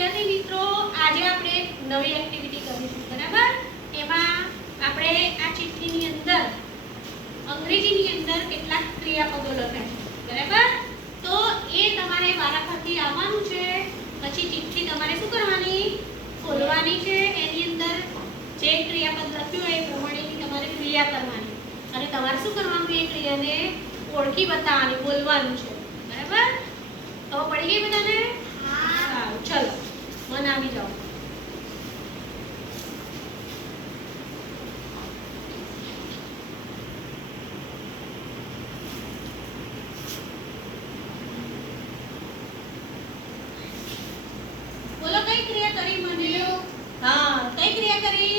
વિદ્યાર્થી મિત્રો, આજે આપણે નવી એક્ટિવિટી કરીશું, બરાબર? એમાં આપણે આ ચિઠ્ઠીની અંદર અંગ્રેજીની અંદર કેટલાક ક્રિયાપદો લખ્યા છે, બરાબર? તો એ તમારે વારાફરતી આવવાનું છે. પછી ચિઠ્ઠી તમારે શું કરવાની? ખોલવાની છે. એની અંદર જે ક્રિયાપદ લખ્યું હોય એ પ્રમાણેની તમારે ક્રિયા કરવાની અને તમારે શું કરવાનું? એ ક્રિયાને ઓળખી બતાવવાની, બોલવાનું છે, બરાબર? તો પડી ગઈ બધાને? હા. ચલો, મન આવી જાઓ. બોલો કઈ ક્રિયા કરી મને? હા, કઈ ક્રિયા કરી?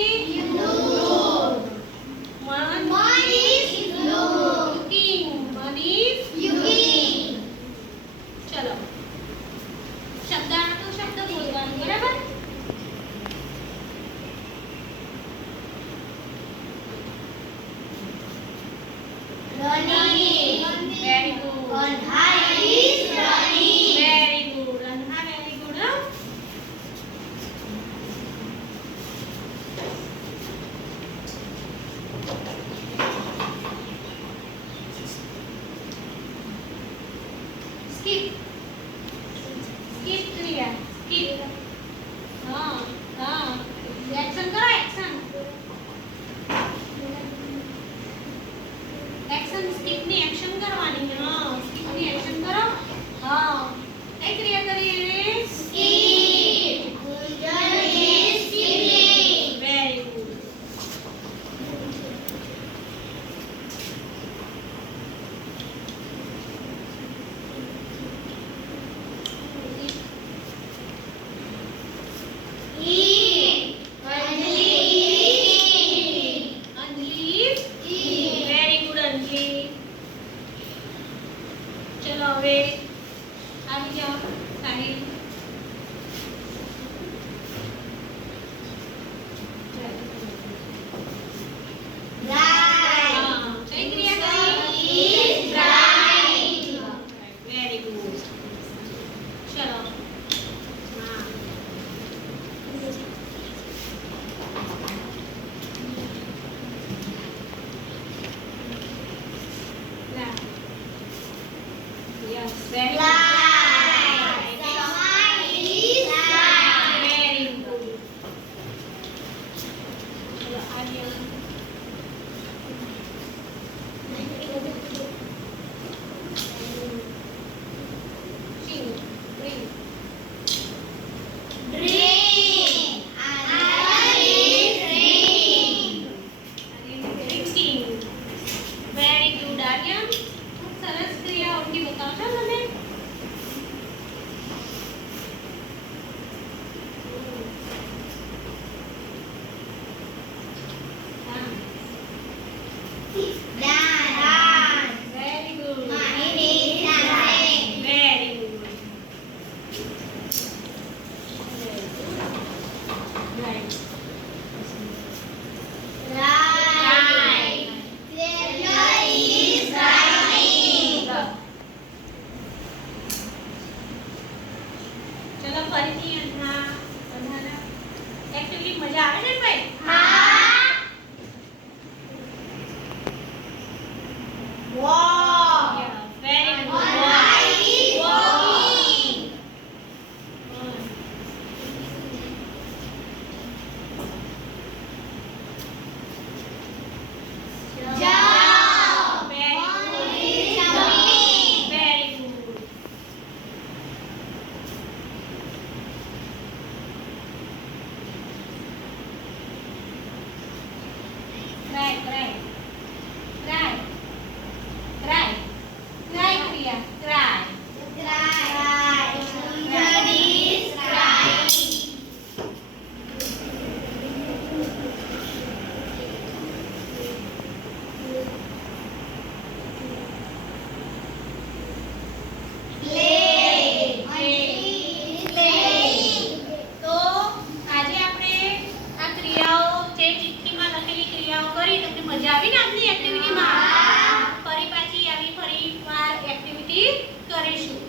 ચલો, શબ્દાર્થ શબ્દ બોલવાનું, બરાબર? Very good. Anha is running. Very good. Anha, very good. Huh? Skip. Skip क्रिया. Skip. हाँ, हाँ. Action करो, action. Action skip ની action કરવાની. हाँ, skip ની action કરો. हाँ. કઈ ક્રિયા કરી એને? Skip. Gunjan is skipping. Very good. Eat. Anjali is eating. Anjali very good. Anjali, ચલો હવે આવી જાઓ. સાહિલ, Right. હા, કઈ ક્રિયા કરી? Is right. Very good. ચલો, હા. લા. Yes, very good. Right. Someone is right. Very good. ચલો આર્યન. સિંગ, ring. Drink. Another is drink. Drinking. Very good, Aryan. ખૂબ સરસ ક્રિયા ઓળખી બતાવો છો તમે. હા. Dance. Very good. Mine is dancing. Very good. Right. Right. There is writing. ચલો ફરીથી અંધા અંધાના એક્ટિવિટી મજા આવે છે ને ભાઈ? હા. Walk. Very good. Anha is walking. Jump. Very One good. is jumping. Very good. Cry, cry. Cry. Cry. Cry, Priya. Cry. Cry. Gunjan is crying. Play. Anjali is playing. તો આજે આપણે આ ક્રિયાઓ જે ચિઠ્ઠીમાં લખેલી ક્રિયાઓ કરી તમને મજા આવી ને આજની એક્ટિવિટીમાં? હા. ફરી પાછી આવી ફરી વાર એક્ટિવિટી કરીશું.